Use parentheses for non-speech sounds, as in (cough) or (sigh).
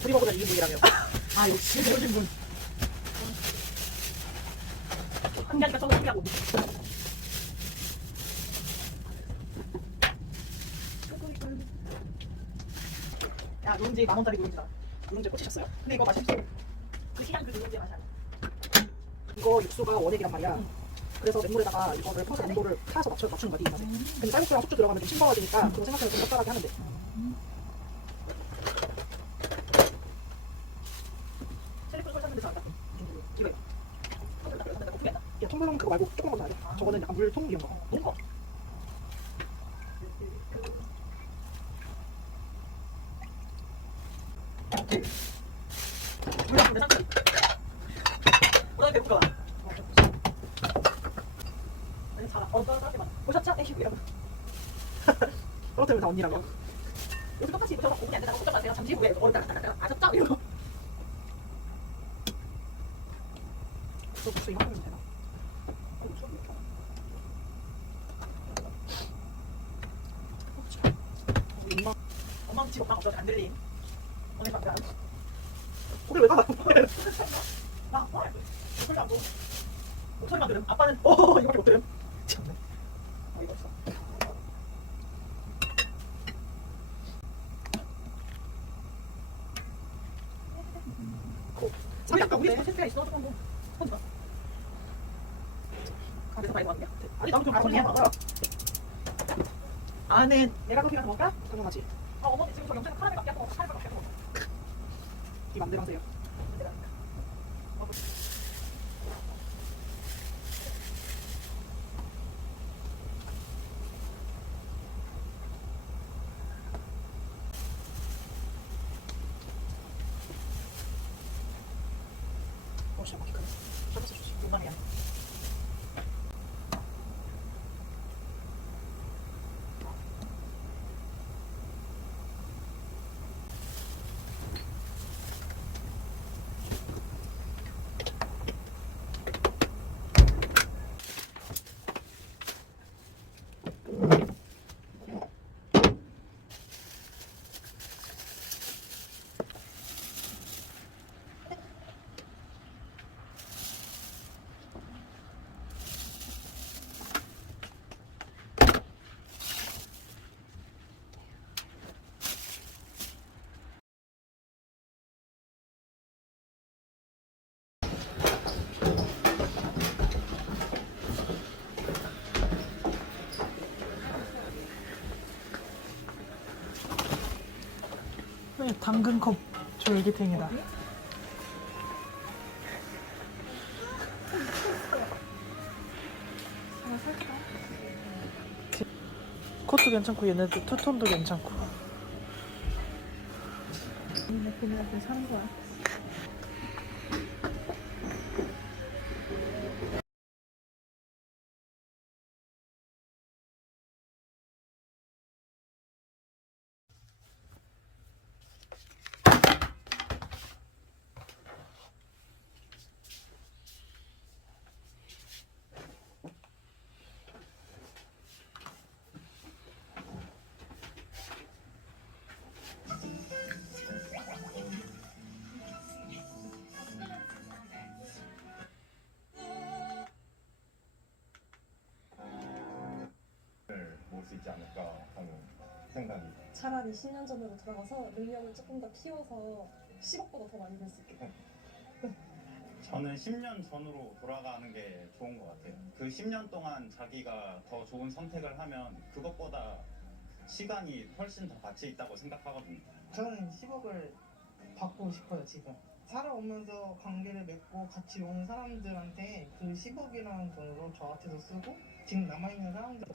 둘이 먹으면 2인분이라며. 아, 역시 1인분. 한 개니까 조금 크게 하고. 야, 누룽지 만 원짜리 누룽지다. 누룽지 꽂히셨어요? 근데 이거 맛이 없어. 그 시장 그 누룽지 맛이 아니야. 이거 육수가 원액이란 말이야. 그래서 맹물에다가 이거를 퍼서 온도를 타서 맞춰 맞추는 이 맛에. 근데 쌀국수랑 속주 들어가면 좀 싱거워지니까 그거 생각해서 좀 적절하게 하면 돼. 야, 통불은 그거 말고 조그만 거 사야 돼. 저거는 약간 물통 이런 거. 너무 커. 물량 근데 상큼. 오늘 배고프다. 아니 잘하. 어. 오셨죠? 이러고. (laughs) 떨어뜨리면 다 언니라고. 여기 똑같이 붙여서 공이 안 된다고 걱정 마세요. 잠시 후에 얼음 따라따라 아셨죠? 이러고. 저 목소리 확보면 되나? 어, 목소리 이렇게 하나? 어, 엄마, 엄마 집 엄마 없어서 안 들림. 오늘 밤에 고개 왜 가? (laughs) 나, 뭐? 목소리 안 들어. 목소리만 들음. 아빠는 어 이거밖에 못 들음. 참네. 어 이거 있어. 우리 아까 우리 집에 있어 조금 뭐. 왔냐? 아니 나도 좀 가볼래. 아는 내가 커피 가서 먹을까? 당연하지. 아 어머니 지금 저 영상 카라멜 밖에 안 먹어. 카라멜 밖에 안 먹어. 이 맘대로 하세요. 어, 진짜 크네. 잡아서 주지. 용감이야. 네, 당근컵 졸기탱이다. 그것도 괜찮고 얘네들 투톤도 괜찮고. 그냥 사는 거야. 생각이 차라리 10년 전으로 돌아가서 능력을 조금 더 키워서 10억보다 더 많이 벌 수 있게. (laughs) 저는 10년 전으로 돌아가는 게 좋은 것 같아요. 그 10년 동안 자기가 더 좋은 선택을 하면 그것보다 시간이 훨씬 더 가치 있다고 생각하거든요. 저는 10억을 받고 싶어요 지금 살아오면서 관계를 맺고 같이 온 사람들한테 그 10억이라는 돈으로 저한테도 쓰고 지금 남아있는 사람들